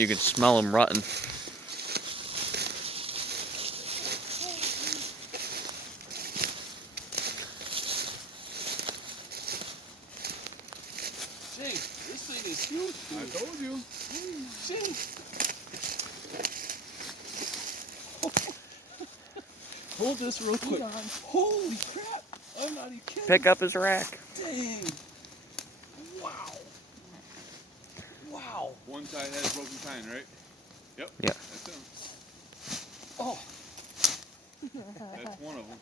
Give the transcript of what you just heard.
You can smell them rutting. Jake, this thing is huge, dude. I told you. Jake. Hold this real quick. Holy crap! I'm not even kidding. Pick up his rack. Dang. Wow. Wow. One side has broken tine, right? Yep. Yeah. That's him. Oh. That's one of them.